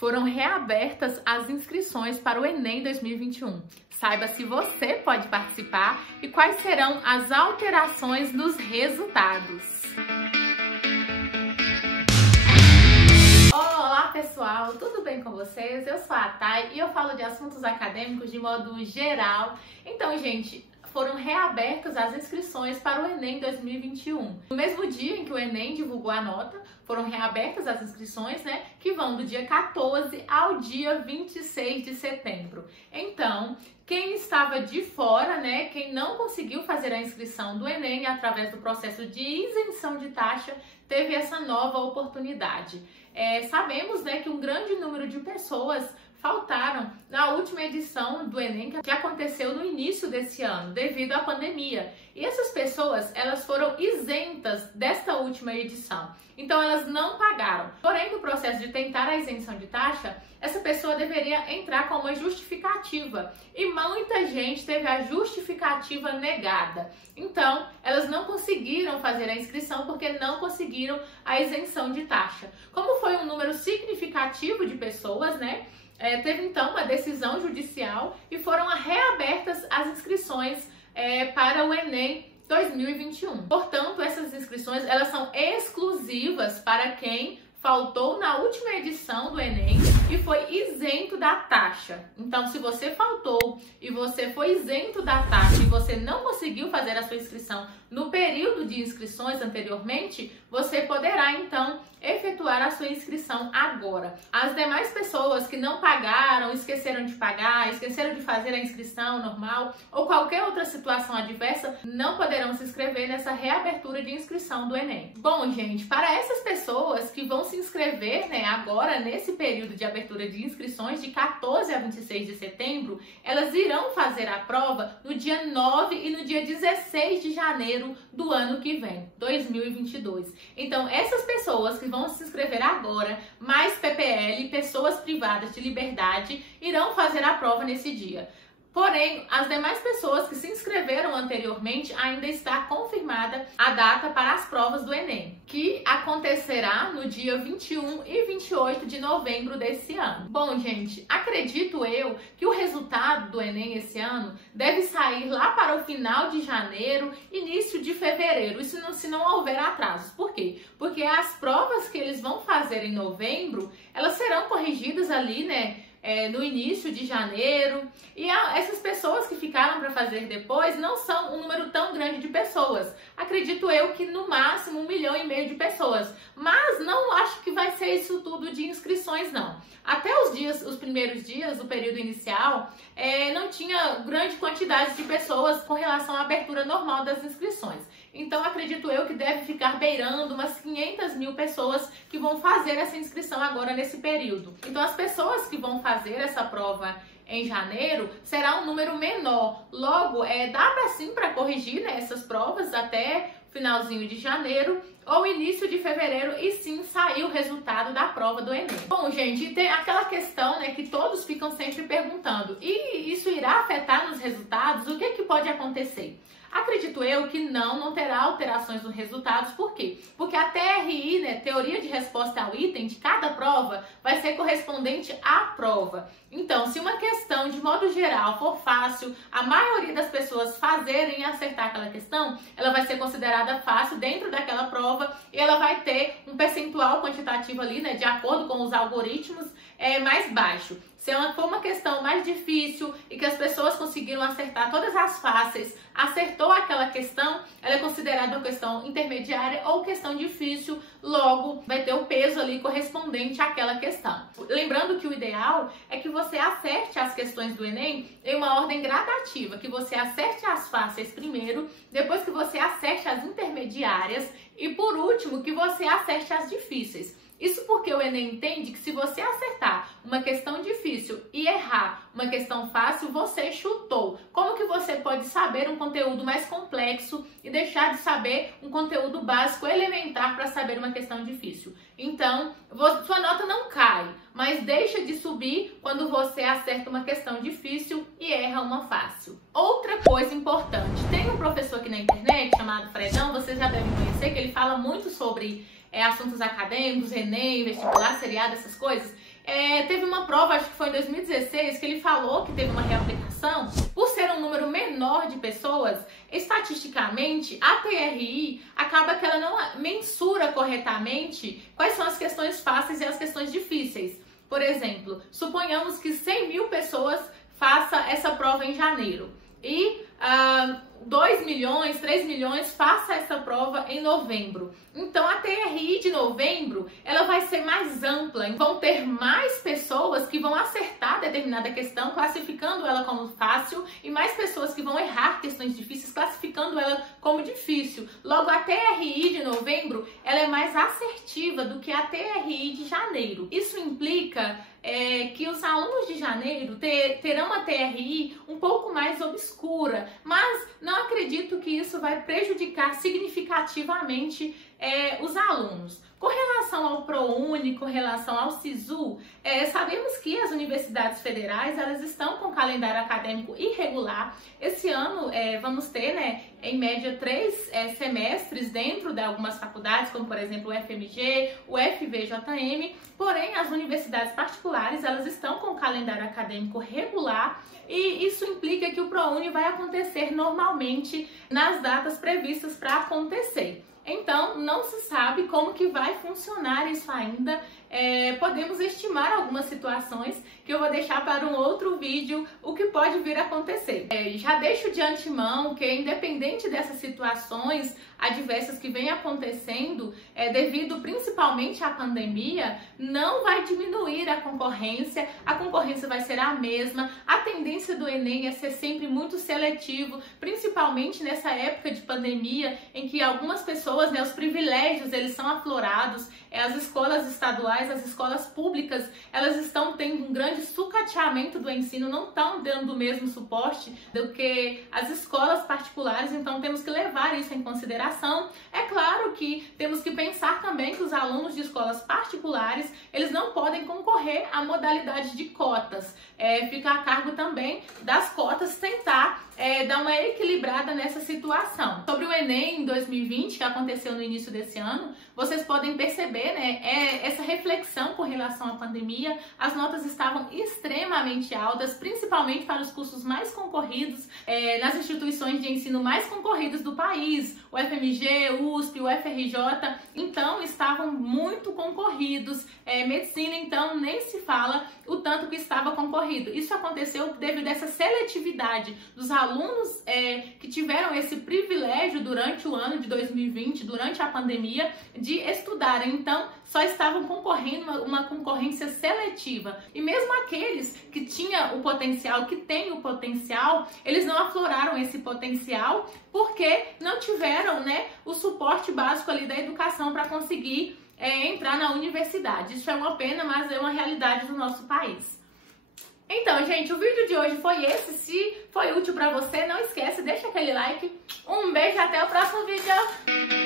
Foram reabertas as inscrições para o Enem 2021. Saiba se você pode participar e quais serão as alterações nos resultados. Olá pessoal, tudo bem com vocês? Eu sou a Thay e eu falo de assuntos acadêmicos de modo geral. Então, gente, foram reabertas as inscrições para o Enem 2021. No mesmo dia em que o Enem divulgou a nota, foram reabertas as inscrições, que vão do dia 14 ao dia 26 de setembro. Então, quem estava de fora, quem não conseguiu fazer a inscrição do Enem através do processo de isenção de taxa, teve essa nova oportunidade. Sabemos, que um grande número de pessoas faltaram na última edição do Enem, que aconteceu no início desse ano, devido à pandemia. E essas pessoas, elas foram isentas desta última edição. Então, elas não pagaram. Porém, no processo de tentar a isenção de taxa, essa pessoa deveria entrar com uma justificativa. E muita gente teve a justificativa negada. Então, elas não conseguiram fazer a inscrição porque não conseguiram a isenção de taxa. Como foi um número significativo de pessoas, teve então uma decisão judicial e foram reabertas as inscrições para o Enem 2021. Portanto, essas inscrições elas são exclusivas para quem faltou na última edição do Enem e foi isento da taxa. Então, se você faltou e você foi isento da taxa e você não conseguiu fazer a sua inscrição no período de inscrições anteriormente, você poderá então efetuar a sua inscrição agora. As demais pessoas que não pagaram, esqueceram de pagar, esqueceram de fazer a inscrição normal ou qualquer outra situação adversa, não poderão se inscrever nessa reabertura de inscrição do Enem. Bom, gente, para essas pessoas que vão se inscrever, agora nesse período de abertura de inscrições de 14 a 26 de setembro, elas irão fazer a prova no dia 9 e no dia 16 de janeiro do ano que vem, 2022. Então, essas pessoas que vão se inscrever agora, mais PPL, pessoas privadas de liberdade, irão fazer a prova nesse dia. Porém, as demais pessoas que se inscreveram anteriormente, ainda está confirmada a data para as provas do Enem, que acontecerá no dia 21 e 28 de novembro desse ano. Bom, gente, acredito eu que o resultado do Enem esse ano deve sair lá para o final de janeiro, início de fevereiro, isso se não houver atrasos. Por quê? Porque as provas que eles vão fazer em novembro, elas serão corrigidas ali, no início de janeiro, e essas pessoas que ficaram para fazer depois não são um número tão grande de pessoas. Acredito eu que no máximo 1,5 milhão de pessoas, mas não acho que vai ser isso tudo de inscrições não. Até os primeiros dias do período inicial, não tinha grande quantidade de pessoas com relação à abertura normal das inscrições. Então, acredito eu que deve ficar beirando umas 500 mil pessoas que vão fazer essa inscrição agora nesse período. Então, as pessoas que vão fazer essa prova em janeiro será um número menor. Logo, dá para corrigir essas provas até finalzinho de janeiro ou início de fevereiro e sim sair o resultado da prova do Enem. Bom, gente, tem aquela questão que todos ficam sempre perguntando: e isso irá afetar nos resultados? O que pode acontecer? Acredito eu que não terá alterações nos resultados. Por quê? Porque a TRI, Teoria de Resposta ao Item, de cada prova, vai ser correspondente à prova. Então, se uma questão, de modo geral, for fácil, a maioria das pessoas fazerem e acertar aquela questão, ela vai ser considerada fácil dentro daquela prova e ela vai ter um percentual quantitativo ali, de acordo com os algoritmos, mais baixo. Se for uma questão mais difícil e que as pessoas conseguiram acertar todas as fáceis, acertou aquela questão, ela é considerada uma questão intermediária ou questão difícil, logo vai ter o peso ali correspondente àquela questão. Lembrando que o ideal é que você acerte as questões do Enem em uma ordem gradativa, que você acerte as fáceis primeiro, depois que você acerte as intermediárias e, por último, que você acerte as difíceis. Isso porque o Enem entende que se você acertar uma questão difícil e errar uma questão fácil, você chutou. Como que você pode saber um conteúdo mais complexo e deixar de saber um conteúdo básico elementar para saber uma questão difícil? Então, sua nota não cai, mas deixa de subir quando você acerta uma questão difícil e erra uma fácil. Outra coisa importante, tem um professor aqui na internet chamado Fredão, vocês já devem conhecer, que ele fala muito sobre assuntos acadêmicos, Enem, vestibular, seriado, essas coisas. teve uma prova, acho que foi em 2016, que ele falou que teve uma reaplicação. Por ser um número menor de pessoas, estatisticamente, a TRI acaba que ela não mensura corretamente quais são as questões fáceis e as questões difíceis. Por exemplo, suponhamos que 100 mil pessoas façam essa prova em janeiro e 2 milhões, 3 milhões faça essa prova em novembro. Então a TRI de novembro ela vai ser mais ampla, vão ter mais pessoas que vão acertar determinada questão, classificando ela como fácil, e mais pessoas que vão errar questões difíceis, classificando ela como difícil. Logo, a TRI de novembro ela é mais assertiva do que a TRI de janeiro. Isso implica que os alunos de janeiro terão uma TRI um pouco mais obscura, mas não acredito que isso vai prejudicar significativamente os alunos. Com relação ao ProUni, com relação ao SISU, sabemos que as universidades federais elas estão com calendário acadêmico irregular. Esse ano vamos ter, em média, 3 semestres dentro de algumas faculdades, como por exemplo o FMG, o FVJM, porém as universidades particulares elas estão com calendário acadêmico regular e isso implica que o ProUni vai acontecer normalmente nas datas previstas para acontecer. Então, não se sabe como que vai funcionar isso ainda. Podemos estimar algumas situações que eu vou deixar para um outro vídeo o que pode vir a acontecer. Já deixo de antemão que, independente dessas situações adversas que vem acontecendo, devido principalmente à pandemia, não vai diminuir a concorrência vai ser a mesma. A tendência do Enem é ser sempre muito seletivo, principalmente nessa época de pandemia, em que algumas pessoas, os privilégios, eles são aflorados. As escolas estaduais, as escolas públicas, elas estão tendo um grande sucateamento do ensino, não estão dando o mesmo suporte do que as escolas particulares, então temos que levar isso em consideração. É claro que temos que pensar também que os alunos de escolas particulares, eles não podem concorrer à modalidade de cotas. Fica a cargo também das cotas tentar dar uma equilibrada nessa situação. Sobre o Enem em 2020, que aconteceu no início desse ano, vocês podem perceber, essa reflexão com relação à pandemia. As notas estavam extremamente altas, principalmente para os cursos mais concorridos, nas instituições de ensino mais concorridas do país, o FMG, o USP, o FRJ, então estavam muito concorridos. Medicina, então, nem se fala o tanto que estava concorrido. Isso aconteceu devido a essa seletividade dos alunos que tiveram esse privilégio durante o ano de 2020, durante a pandemia, de estudarem. Então, só estavam concorrendo uma concorrência seletiva. E mesmo aqueles que tinham o potencial, que têm o potencial, eles não afloraram esse potencial porque não tiveram, o suporte básico ali da educação para conseguir entrar na universidade. Isso é uma pena, mas é uma realidade do nosso país. Então, gente, o vídeo de hoje foi esse. Se foi útil para você, não esquece, deixa aquele like. Um beijo e até o próximo vídeo.